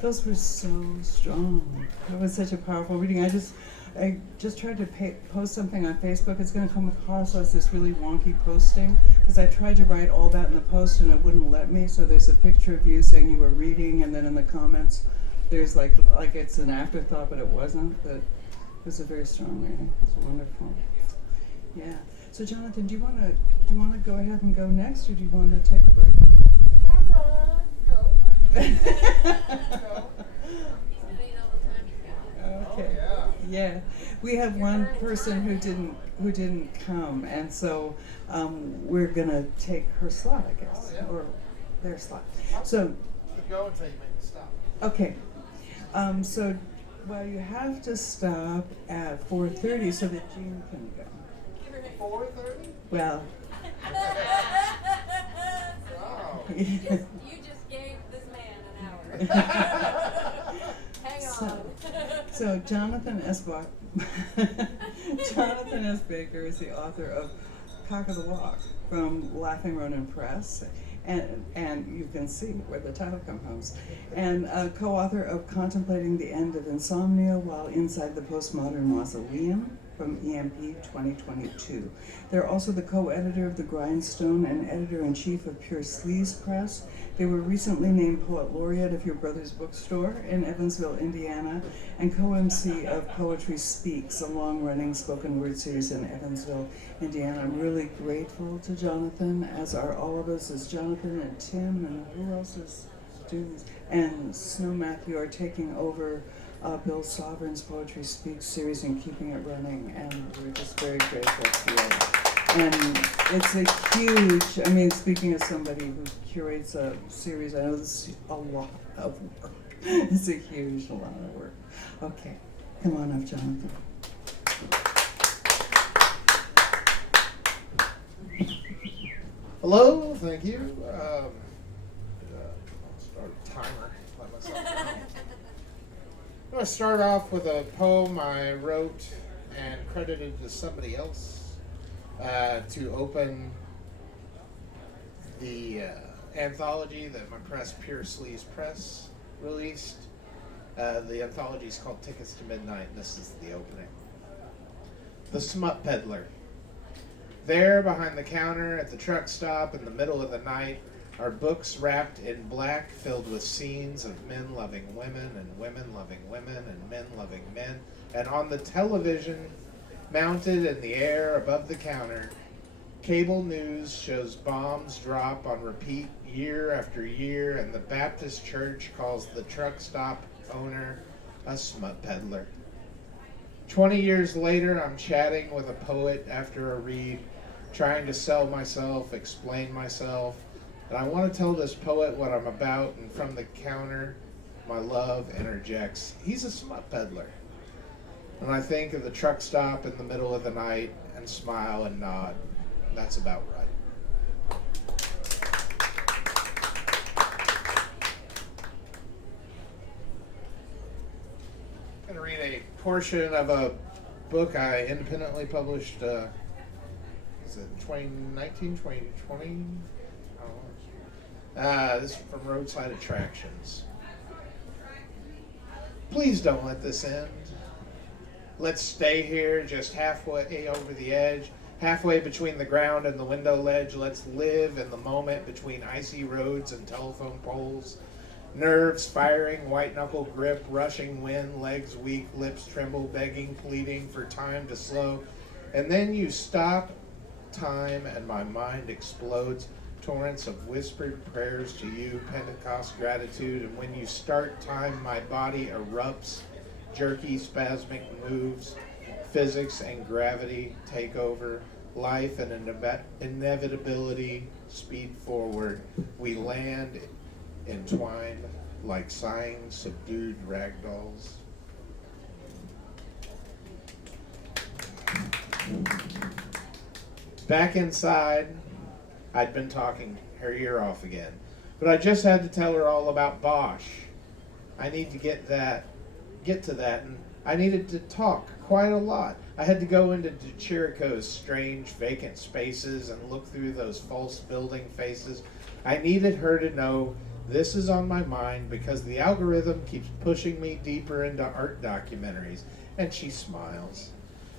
Those were so strong. It was such a powerful reading. I just tried to post something on Facebook. It's going to come across as this really wonky posting because I tried to write all that in the post and it wouldn't let me. So there's a picture of you saying you were reading, and then in the comments, there's like it's an afterthought, but it wasn't. But it was a very strong reading. It was wonderful. Yeah. So Jonathan, do you want to go ahead and go next, or do you want to take a break? Okay. Yeah. We have one person who didn't come, and so we're gonna take her slot, I guess, or their slot. So keep going until you make me stop. okay. So you have to stop at 4:30 so that Jean can go. 4:30? Well. Wow. You just gave this man an hour. Hang on. So Jonathan S. Jonathan S. Baker is the author of Cock of the Walk from Laughing Ronin Press, and you can see where the title comes, and co-author of Contemplating the End of Insomnia While Inside the Postmodern Mausoleum from EMP 2022. They're also the co-editor of The Grindstone and editor-in-chief of Pure Sleaze Press. They were recently named Poet Laureate of Your Brother's Bookstore in Evansville, Indiana, and co-MC of Poetry Speaks, a long-running spoken word series in Evansville, Indiana. I'm really grateful to Jonathan, as are all of us, as Jonathan and Tim, and who else is doing this? And Snow Matthew are taking over Bill Sovereign's Poetry Speaks series and keeping it running, and we're just very grateful to you. And it's a huge, speaking as somebody who curates a series, I know this is a lot of work. It's a huge amount of work. Okay, come on up, Jonathan. Hello, thank you. I'll start a timer. Let myself know. I'm going to start off with a poem I wrote and credited to somebody else to open the anthology that my press, Pure Sleaze Press, released. The anthology is called Tickets to Midnight, and this is the opening. The Smut Peddler. There, behind the counter at the truck stop in the middle of the night, are books wrapped in black, filled with scenes of men loving women and women loving women and men loving men. And on the television, mounted in the air above the counter, cable news shows bombs drop on repeat year after year, and the Baptist church calls the truck stop owner a smut peddler. 20 years later, I'm chatting with a poet after a read, trying to sell myself, explain myself. And I want to tell this poet what I'm about, and from the counter, my love interjects, he's a smut peddler. And I think of the truck stop in the middle of the night and smile and nod. That's about right. I'm going to read a portion of a book I independently published, is it 2019, 2020? This is from Roadside Attractions. Please don't let this end. Let's stay here just halfway over the edge, halfway between the ground and the window ledge. Let's live in the moment between icy roads and telephone poles. Nerves firing, white-knuckle grip, rushing wind, legs weak, lips tremble, begging, pleading for time to slow. And then you stop time and my mind explodes. Torrents of whispered prayers to you, Pentecost gratitude, and when you start time, my body erupts, jerky, spasmic moves, physics and gravity take over, life and inevitability speed forward. We land entwined like sighing, subdued ragdolls. Back inside, I'd been talking her ear off again, but I just had to tell her all about Bosch. I need to get to that, and I needed to talk quite a lot. I had to go into Jericho's strange vacant spaces and look through those false building faces. I needed her to know This is on my mind because the algorithm keeps pushing me deeper into art documentaries, and she smiles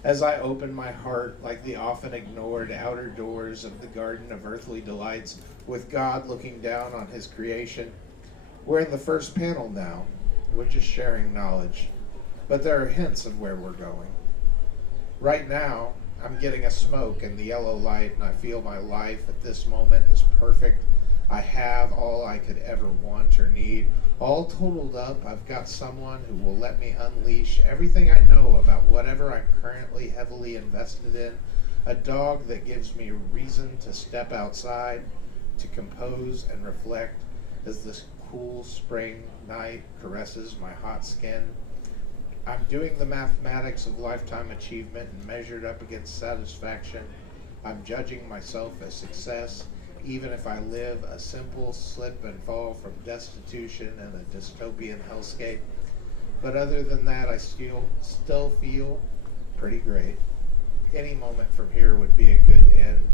as I open my heart like the often ignored outer doors of the Garden of Earthly Delights, with God looking down on his creation. We're in the first panel now. We're just sharing knowledge, but there are hints of where we're going. Right now, I'm getting a smoke in the yellow light, and I feel my life at this moment is perfect. I have all I could ever want or need. All totaled up, I've got someone who will let me unleash everything I know about whatever I'm currently heavily invested in. A dog that gives me reason to step outside, to compose and reflect as this cool spring night caresses my hot skin. I'm doing the mathematics of lifetime achievement and measured up against satisfaction. I'm judging myself as success, even if I live a simple slip and fall from destitution and a dystopian hellscape. But other than that, I still feel pretty great. Any moment from here would be a good end.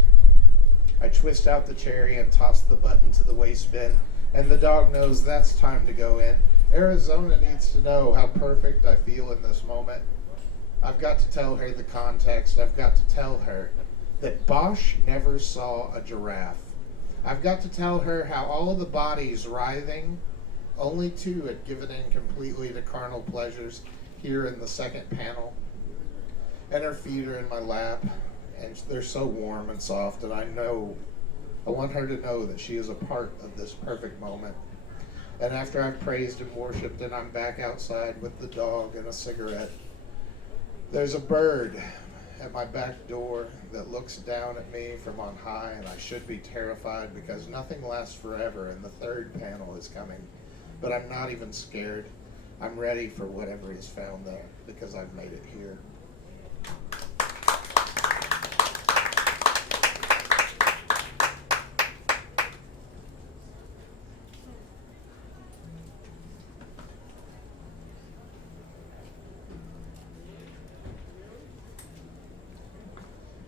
I twist out the cherry and toss the button to the waste bin, and the dog knows that's time to go in. Arizona needs to know how perfect I feel in this moment. I've got to tell her the context. I've got to tell her that Bosch never saw a giraffe. I've got to tell her how all of the bodies writhing, only two had given in completely to carnal pleasures here in the second panel. And her feet are in my lap, and they're so warm and soft, and I want her to know that she is a part of this perfect moment. And after I've praised and worshipped, and I'm back outside with the dog and a cigarette, there's a bird at my back door that looks down at me from on high, and I should be terrified because nothing lasts forever, and the third panel is coming. But I'm not even scared. I'm ready for whatever is found there because I've made it here.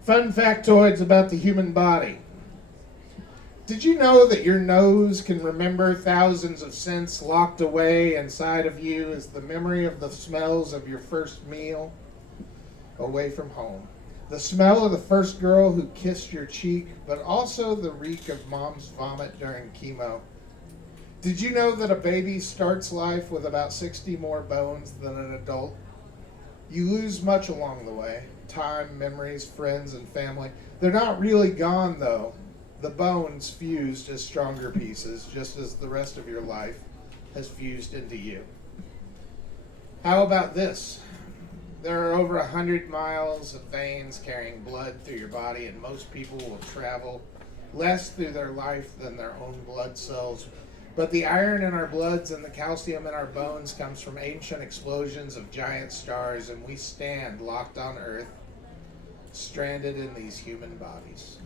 Fun factoids about the human body. Did you know that your nose can remember thousands of scents locked away inside of you as the memory of the smells of your first meal away from home? The smell of the first girl who kissed your cheek, but also the reek of mom's vomit during chemo. Did you know that a baby starts life with about 60 more bones than an adult? You lose much along the way. Time, memories, friends, and family. They're not really gone, though. The bones fused as stronger pieces, just as the rest of your life has fused into you. How about this? There are over 100 miles of veins carrying blood through your body, and most people will travel less through their life than their own blood cells. But the iron in our bloods and the calcium in our bones comes from ancient explosions of giant stars, and we stand locked on Earth, stranded in these human bodies.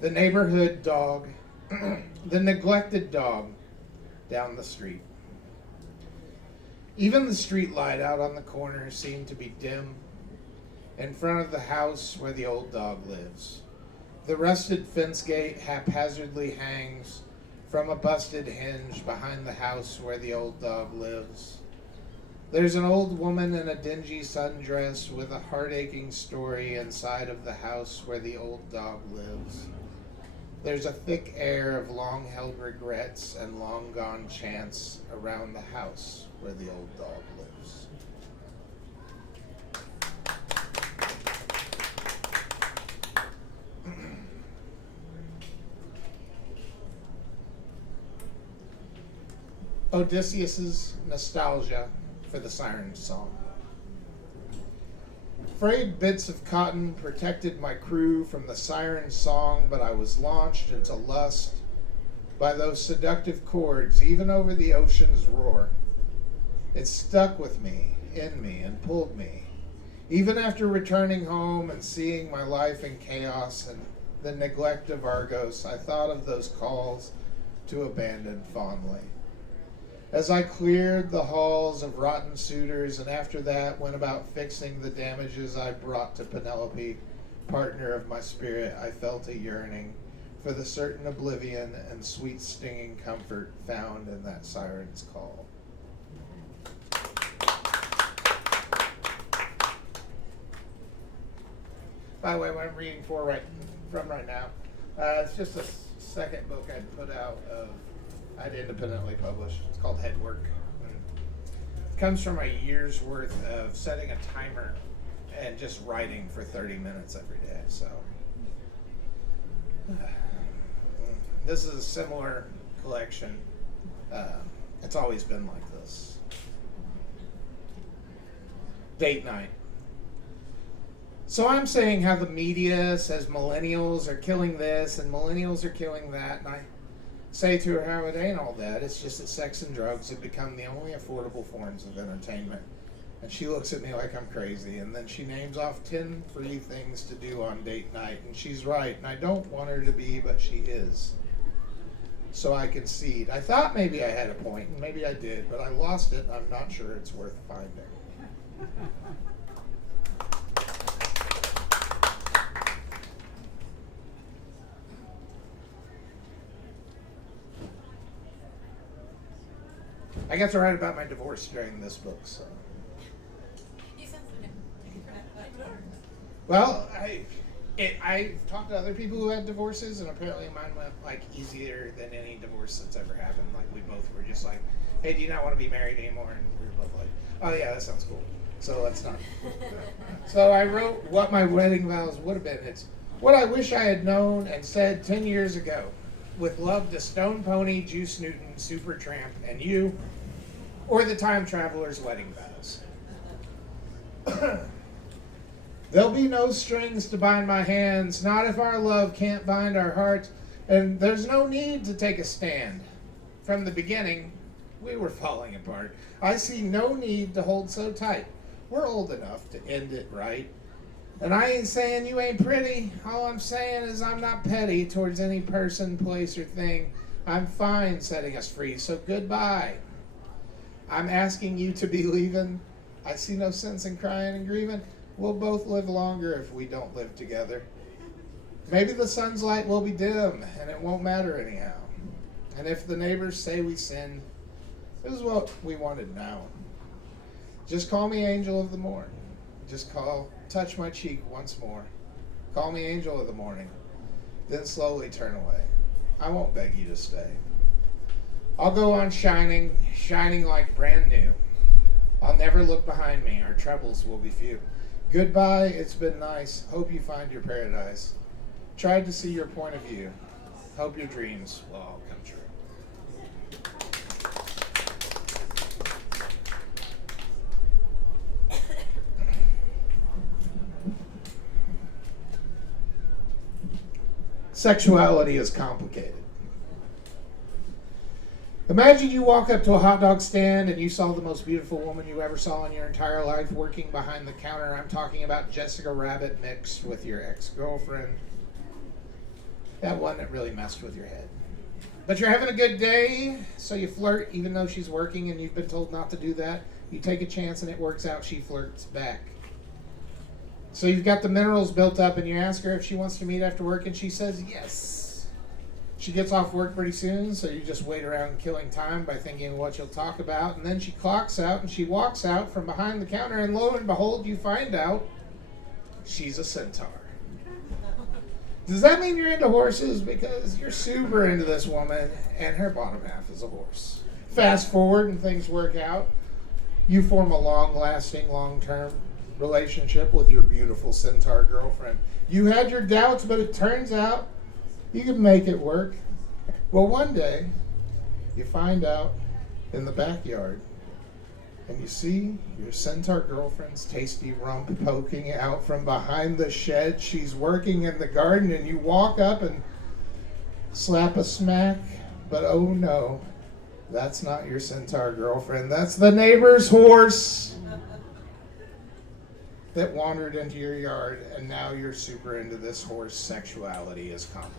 The neighborhood dog, the neglected dog down the street. Even the street light out on the corner seemed to be dim in front of the house where the old dog lives. The rusted fence gate haphazardly hangs from a busted hinge behind the house where the old dog lives. There's an old woman in a dingy sundress with a heart-aching story inside of the house where the old dog lives. There's a thick air of long-held regrets and long-gone chants around the house where the old dog lives. Odysseus's nostalgia for the siren song. Frayed bits of cotton protected my crew from the siren song, but I was launched into lust by those seductive chords, even over the ocean's roar. It stuck with me, in me, and pulled me. Even after returning home and seeing my life in chaos and the neglect of Argos, I thought of those calls to abandon fondly. As I cleared the halls of rotten suitors, and after that went about fixing the damages I brought to Penelope, partner of my spirit, I felt a yearning for the certain oblivion and sweet stinging comfort found in that siren's call. By the way, what I'm reading from right now, it's just a second book I put out. I'd independently published. It's called Headwork. It comes from a year's worth of setting a timer and just writing for 30 minutes every day. So this is a similar collection. It's always been like this. Date night. So I'm saying how the media says millennials are killing this and millennials are killing that, and I say to her how it ain't all that. It's just that sex and drugs have become the only affordable forms of entertainment. And she looks at me like I'm crazy, and then she names off 10 free things to do on date night, and she's right, and I don't want her to be, but she is. So I concede. I thought maybe I had a point, and maybe I did, but I lost it, and I'm not sure it's worth finding. I got to write about my divorce during this book, so. You sensitive. Well, I've talked to other people who had divorces, and apparently mine went like easier than any divorce that's ever happened. Like we both were just like, "Hey, do you not want to be married anymore?" And we were both like, "Oh yeah, that sounds cool." So let's not. So I wrote what my wedding vows would have been. It's what I wish I had known and said 10 years ago. With love to Stone Pony, Juice Newton, Supertramp, and you, or the Time Traveler's wedding vows. There'll be no strings to bind my hands, not if our love can't bind our hearts, and there's no need to take a stand. From the beginning, we were falling apart. I see no need to hold so tight. We're old enough to end it right. And I ain't saying you ain't pretty. All I'm saying is I'm not petty towards any person, place, or thing. I'm fine setting us free, so goodbye. I'm asking you to be leaving. I see no sense in crying and grieving. We'll both live longer if we don't live together. Maybe the sun's light will be dim, and it won't matter anyhow. And if the neighbors say we sinned, this is what we wanted now. Just call me angel of the morn. Touch my cheek once more. Call me angel of the morning. Then slowly turn away. I won't beg you to stay. I'll go on shining like brand new. I'll never look behind me. Our troubles will be few. Goodbye, it's been nice. Hope you find your paradise. Tried to see your point of view. Hope your dreams will all come true. Sexuality is complicated. Imagine you walk up to a hot dog stand and you saw the most beautiful woman you ever saw in your entire life working behind the counter. I'm talking about Jessica Rabbit mixed with your ex-girlfriend. That one that really messed with your head. But you're having a good day, so you flirt even though she's working and you've been told not to do that. You take a chance and it works out, she flirts back. So you've got the minerals built up and you ask her if she wants to meet after work and she says yes. She gets off work pretty soon, so you just wait around killing time by thinking what you'll talk about, and then she clocks out and she walks out from behind the counter and lo and behold you find out she's a centaur. Does that mean you're into horses? Because you're super into this woman and her bottom half is a horse. Fast forward and things work out. You form a long-lasting, long-term relationship with your beautiful centaur girlfriend. You had your doubts, but it turns out you can make it work. Well, one day, you find out in the backyard, and you see your centaur girlfriend's tasty rump poking out from behind the shed. She's working in the garden, and you walk up and slap a smack, but oh no, that's not your centaur girlfriend. That's the neighbor's horse that wandered into your yard, and now you're super into this horse. Sexuality is complicated.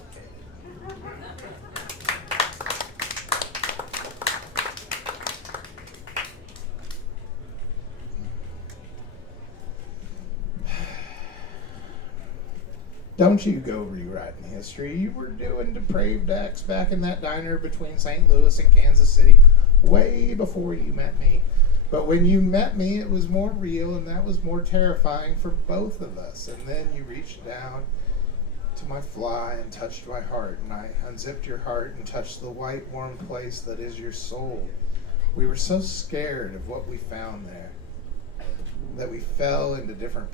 Don't you go rewriting history. You were doing depraved acts back in that diner between St. Louis and Kansas City way before you met me. But when you met me, it was more real, and that was more terrifying for both of us. And then you reached down to my fly and touched my heart, and I unzipped your heart and touched the white, warm place that is your soul. We were so scared of what we found there that we fell into different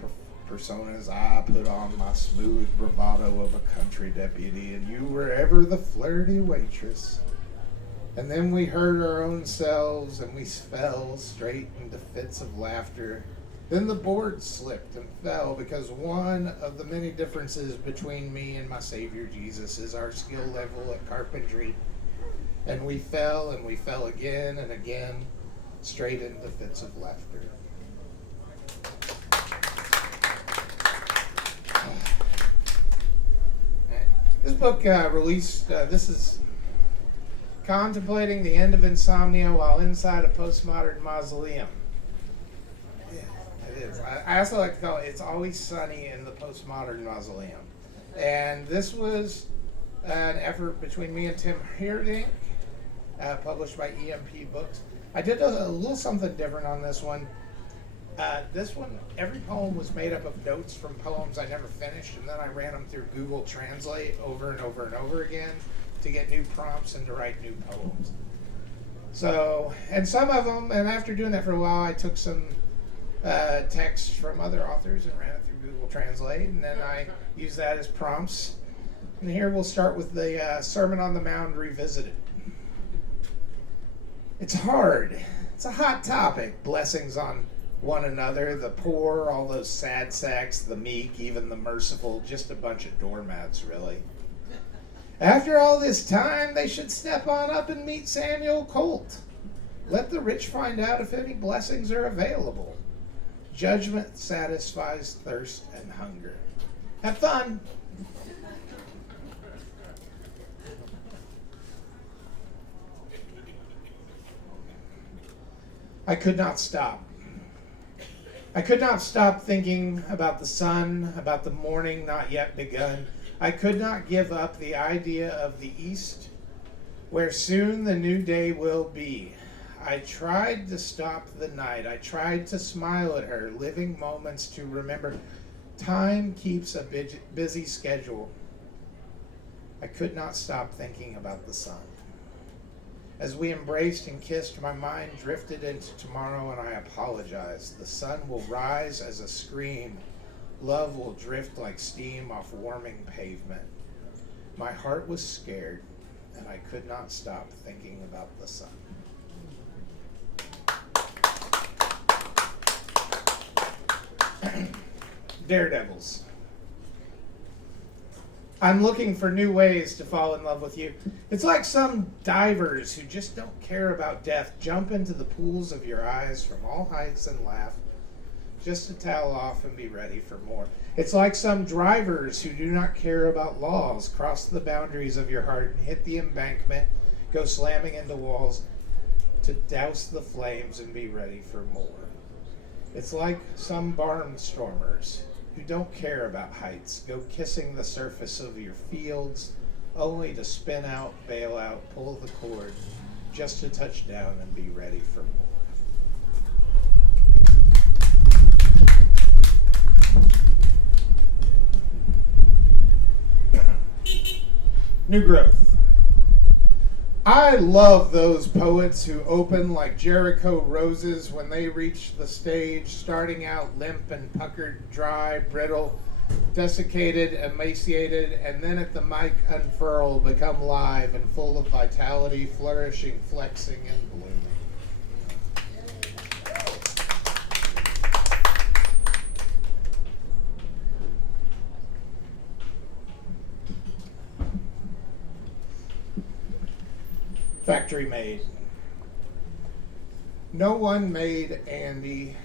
personas. I put on my smooth bravado of a country deputy, and you were ever the flirty waitress. And then we hurt our own selves, and we fell straight into fits of laughter. Then the board slipped and fell, because one of the many differences between me and my Savior Jesus is our skill level at carpentry. And we fell again and again, straight into fits of laughter. This book released, this is Contemplating the End of Insomnia While Inside a Postmodern Mausoleum. Yeah, it is. I also like to call it It's Always Sunny in the Postmodern Mausoleum. And this was an effort between me and Tim Hierdink, published by EMP Books. I did a little something different on this one. This one, every poem was made up of notes from poems I never finished, and then I ran them through Google Translate over and over and over again to get new prompts and to write new poems. So, and some of them, and after doing that for a while, I took some text from other authors and ran it through Google Translate, and then I used that as prompts. And here we'll start with the Sermon on the Mount Revisited. It's hard. It's a hot topic. Blessings on one another, the poor, all those sad sacks, the meek, even the merciful, just a bunch of doormats, really. After all this time, they should step on up and meet Samuel Colt. Let the rich find out if any blessings are available. Judgment satisfies thirst and hunger. Have fun. I could not stop. I could not stop thinking about the sun, about the morning not yet begun. I could not give up the idea of the east, where soon the new day will be. I tried to stop the night. I tried to smile at her, living moments to remember. Time keeps a busy schedule. I could not stop thinking about the sun. As we embraced and kissed, my mind drifted into tomorrow, and I apologized. The sun will rise as a scream. Love will drift like steam off warming pavement. My heart was scared, and I could not stop thinking about the sun. Daredevils. I'm looking for new ways to fall in love with you. It's like some divers who just don't care about death jump into the pools of your eyes from all heights and laugh, just to towel off and be ready for more. It's like some drivers who do not care about laws cross the boundaries of your heart and hit the embankment, go slamming into walls to douse the flames and be ready for more. It's like some barnstormers who don't care about heights, go kissing the surface of your fields, only to spin out, bail out, pull the cord, just to touch down and be ready for more. New growth. I love those poets who open like Jericho Roses when they reach the stage, starting out limp and puckered, dry, brittle, desiccated, emaciated, and then at the mic unfurl, become live and full of vitality, flourishing, flexing, and blooming. Factory made. No one made Andy.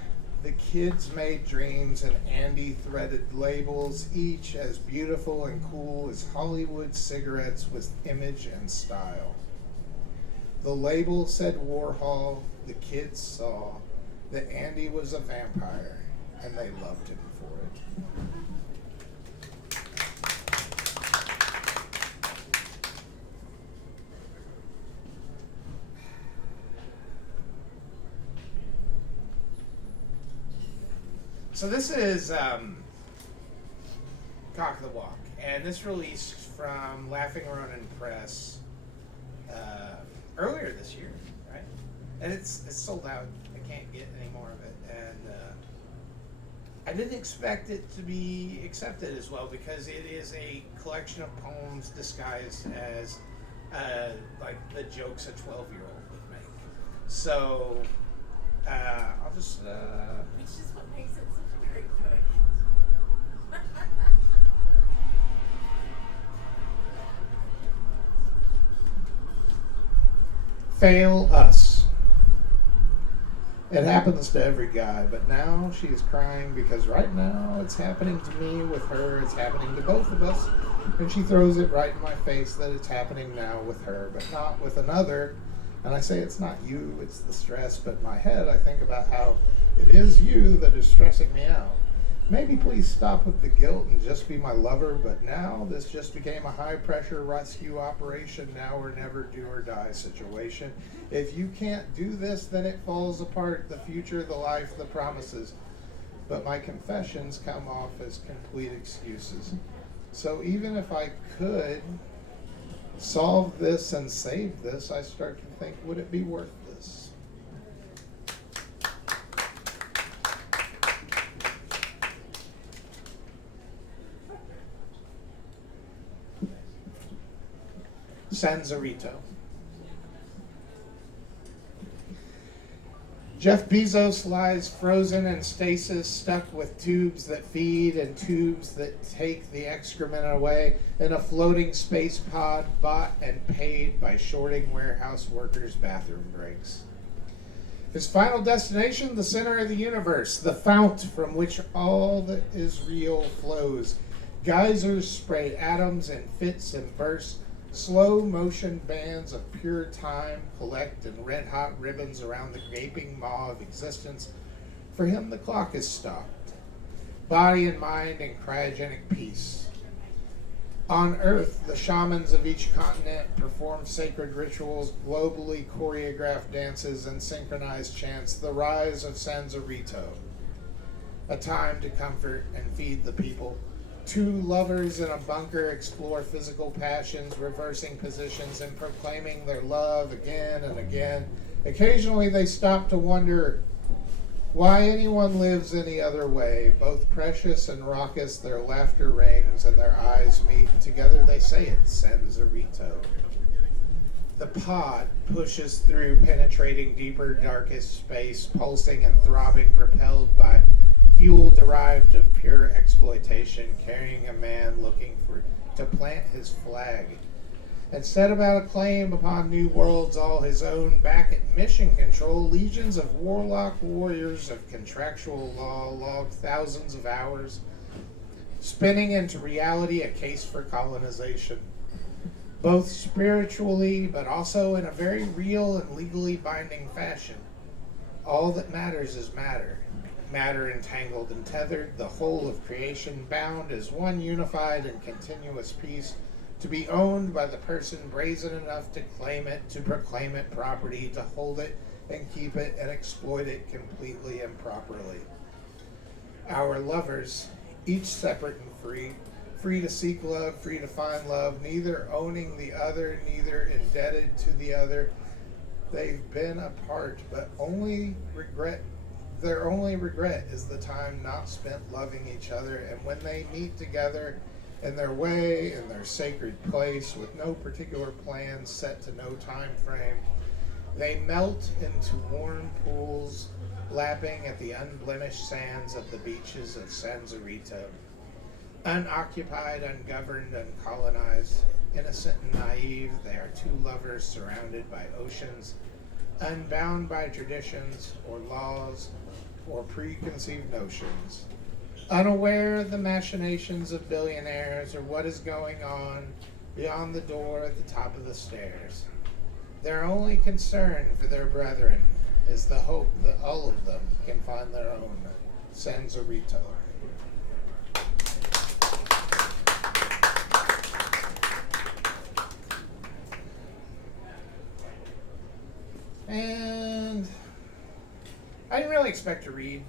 The kids made dreams, and Andy threaded labels, each as beautiful and cool as Hollywood cigarettes with image and style. The label said Warhol. The kids saw that Andy was a vampire, and they loved him for it. So this is Cock the Walk, and this released from Laughing Ronin Press earlier this year, right? And it's sold out. I can't get any more of it, and I didn't expect it to be accepted as well because it is a collection of poems disguised as like the jokes a 12-year-old would make. So I'll just. Which is what makes it such a great book. Fail us. It happens to every guy, but now she is crying because right now it's happening to me with her, it's happening to both of us, and she throws it right in my face that it's happening now with her, but not with another. And I say it's not you, it's the stress, but in my head I think about how it is you that is stressing me out. Maybe please stop with the guilt and just be my lover, but now this just became a high-pressure rescue operation, now or never, do or die situation. If you can't do this, then it falls apart, the future, the life, the promises. But my confessions come off as complete excuses. So even if I could solve this and save this, I start to think, would it be worth this? Sanzarito. Jeff Bezos lies frozen in stasis, stuck with tubes that feed and tubes that take the excrement away in a floating space pod bought and paid by shorting warehouse workers' bathroom breaks. His final destination, the center of the universe, the fount from which all that is real flows. Geysers spray atoms in fits and bursts. Slow motion bands of pure time collect in red hot ribbons around the gaping maw of existence. For him, the clock is stopped. Body and mind in cryogenic peace. On Earth, the shamans of each continent perform sacred rituals, globally choreographed dances, and synchronized chants. The rise of Sanzarito. A time to comfort and feed the people. Two lovers in a bunker explore physical passions, reversing positions and proclaiming their love again and again. Occasionally they stop to wonder why anyone lives any other way. Both precious and raucous, their laughter rings and their eyes meet, and together they say it, Sanzarito. The pod pushes through, penetrating deeper, darkest space, pulsing and throbbing, propelled by fuel derived of pure exploitation, carrying a man looking to plant his flag and set about a claim upon new worlds all his own. Back at mission control, legions of warlock warriors of contractual law log thousands of hours, spinning into reality a case for colonization, both spiritually but also in a very real and legally binding fashion. All that matters is matter. Matter entangled and tethered, the whole of creation bound as one unified and continuous piece, to be owned by the person brazen enough to claim it, to proclaim it property, to hold it and keep it and exploit it completely and properly. Our lovers, each separate and free to seek love, free to find love, neither owning the other, neither indebted to the other. They've been apart, but their only regret is the time not spent loving each other, and when they meet together in their way, in their sacred place, with no particular plan set to no time frame, they melt into warm pools, lapping at the unblemished sands of the beaches of Sanzarito. Unoccupied, ungoverned, uncolonized, innocent and naive, they are two lovers surrounded by oceans, unbound by traditions or laws or preconceived notions, unaware of the machinations of billionaires or what is going on beyond the door at the top of the stairs. Their only concern for their brethren is the hope that all of them can find their own Sanzarito. And I didn't really expect to read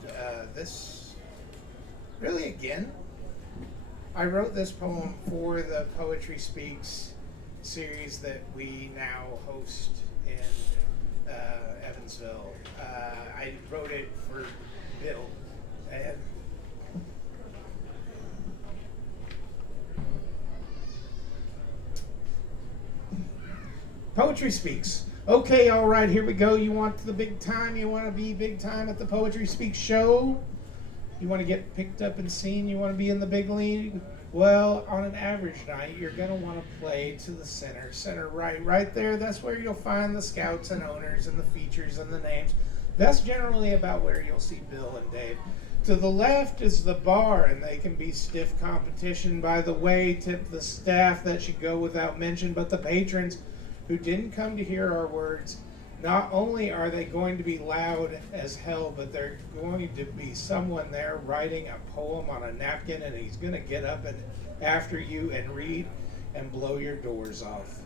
this really again. I wrote this poem for the Poetry Speaks series that we now host in Evansville. I wrote it for Bill. And Poetry Speaks. Okay, all right, here we go. You want the big time? You want to be big time at the Poetry Speaks show? You want to get picked up and seen? You want to be in the big league? Well, on an average night, you're going to want to play to the center right there. That's where you'll find the scouts and owners and the features and the names. That's generally about where you'll see Bill and Dave. To the left is the bar, and they can be stiff competition. By the way, tip the staff, that should go without mention, but the patrons who didn't come to hear our words, not only are they going to be loud as hell, but they're going to be someone there writing a poem on a napkin, and he's going to get up and after you and read and blow your doors off.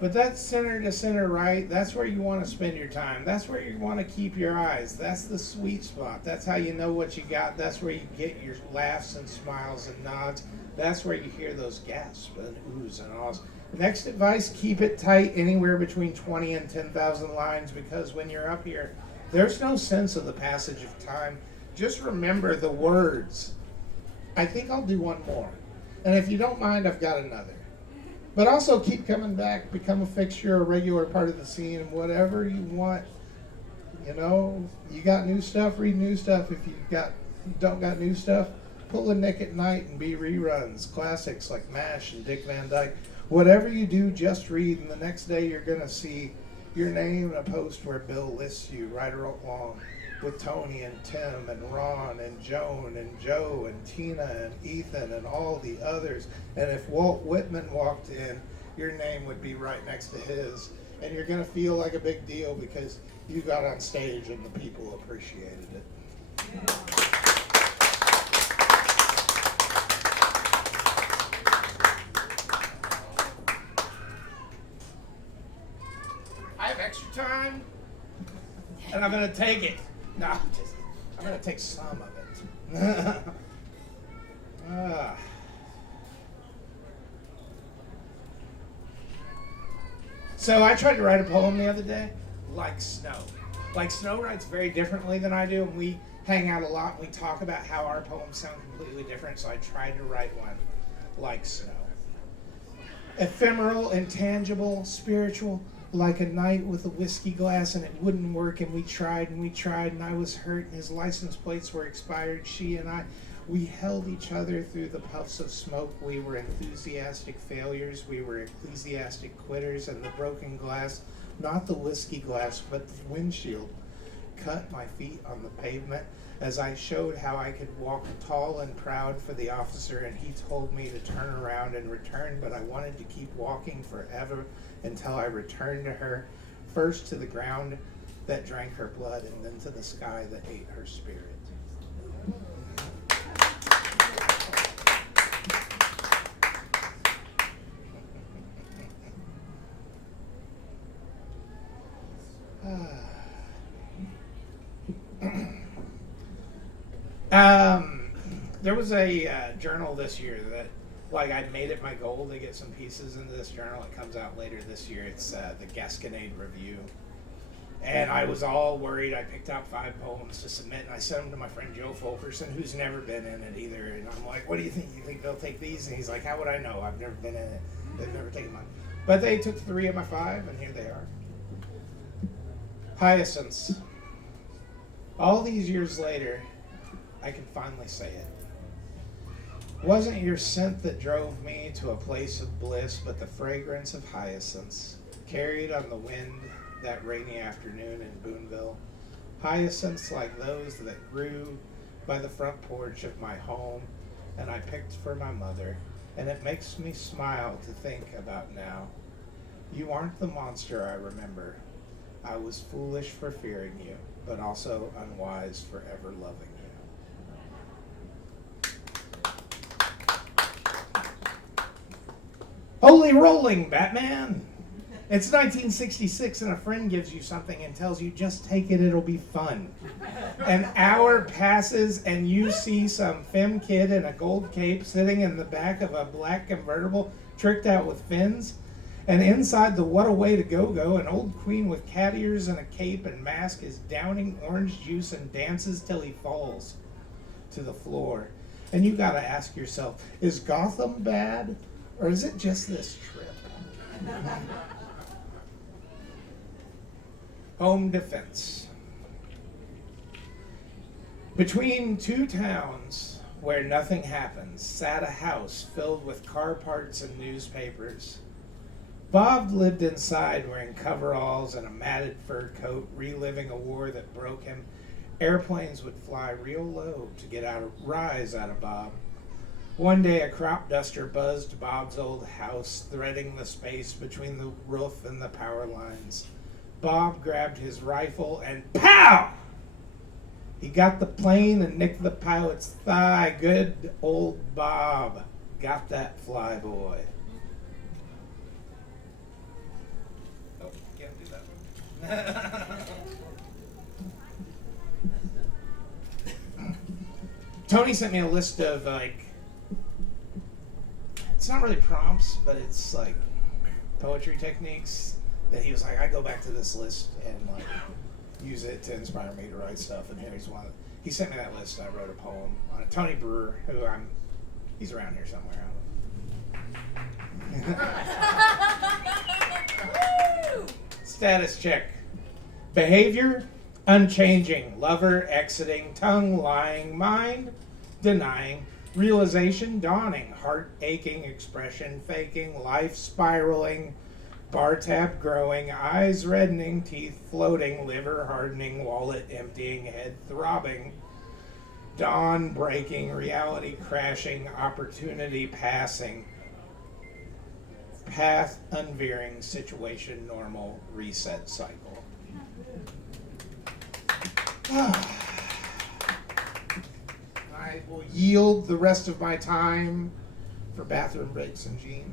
But that's center to center right. That's where you want to spend your time. That's where you want to keep your eyes. That's the sweet spot. That's how you know what you got. That's where you get your laughs and smiles and nods. That's where you hear those gasps and oohs and ahs. Next advice, keep it tight, anywhere between 20 and 10,000 lines, because when you're up here, there's no sense of the passage of time. Just remember the words. I think I'll do one more. And if you don't mind, I've got another. But also keep coming back, become a fixture, a regular part of the scene, and whatever you want. You know, you got new stuff, read new stuff. If you don't got new stuff, pull a Nick at Night and be reruns. Classics like MASH and Dick Van Dyke. Whatever you do, just read, and the next day you're going to see your name in a post where Bill lists you right along with Tony and Tim and Ron and Joan and Joe and Tina and Ethan and all the others. And if Walt Whitman walked in, your name would be right next to his. And you're going to feel like a big deal because you got on stage and the people appreciated it. Yeah. I have extra time, and I'm going to take it. No, I'm going to take some of it. So I tried to write a poem the other day, like Snow. Like Snow writes very differently than I do, and we hang out a lot, and we talk about how our poems sound completely different, so I tried to write one like Snow. Ephemeral, intangible, spiritual, like a night with a whiskey glass, and it wouldn't work, and we tried, and I was hurt, and his license plates were expired. She and I, we held each other through the puffs of smoke. We were enthusiastic failures. We were ecclesiastic quitters, and the broken glass, not the whiskey glass, but the windshield, cut my feet on the pavement as I showed how I could walk tall and proud for the officer, and he told me to turn around and return, but I wanted to keep walking forever until I returned to her, first to the ground that drank her blood, and then to the sky that ate her spirit. There was a journal this year that, like, I made it my goal to get some pieces into this journal. It comes out later this year. It's the Gasconade Review. And I was all worried. I picked out 5 poems to submit, and I sent them to my friend Joe Fulkerson, who's never been in it either. And I'm like, what do you think? You think they'll take these? And he's like, how would I know? I've never been in it. They've never taken mine. But they took 3 of my 5, and here they are. Hyacinth. All these years later, I can finally say it. Wasn't your scent that drove me to a place of bliss, but the fragrance of hyacinths, carried on the wind that rainy afternoon in Boonville. Hyacinths like those that grew by the front porch of my home, and I picked for my mother, and it makes me smile to think about now. You aren't the monster I remember. I was foolish for fearing you, but also unwise for ever loving you. Holy rolling, Batman! It's 1966 and a friend gives you something and tells you, just take it, it'll be fun. An hour passes and you see some femme kid in a gold cape sitting in the back of a black convertible tricked out with fins. And inside the What a Way to Go-Go, an old queen with cat ears and a cape and mask is downing orange juice and dances till he falls to the floor. And you gotta ask yourself, is Gotham bad or is it just this trip? Home defense. Between two towns where nothing happens sat a house filled with car parts and newspapers. Bob lived inside wearing coveralls and a matted fur coat, reliving a war that broke him. Airplanes would fly real low to get a rise out of Bob. One day a crop duster buzzed Bob's old house, threading the space between the roof and the power lines. Bob grabbed his rifle and pow! He got the plane and nicked the pilot's thigh. Good old Bob got that fly boy. Oh, can't do that. Tony sent me a list of it's not really prompts, but it's like poetry techniques that he was like, I go back to this list and like use it to inspire me to write stuff. And here's one. He sent me that list. And I wrote a poem on it. Tony Brewer, he's around here somewhere. Status check. Behavior, unchanging. Lover, exiting. Tongue, lying. Mind, denying. Realization, dawning. Heart aching. Expression, faking. Life, spiraling. Bar tab, growing. Eyes reddening. Teeth floating. Liver hardening. Wallet emptying. Head throbbing. Dawn breaking. Reality crashing. Opportunity passing. Path unveering. Situation normal. Reset cycle. I will yield the rest of my time for bathroom breaks and Gene.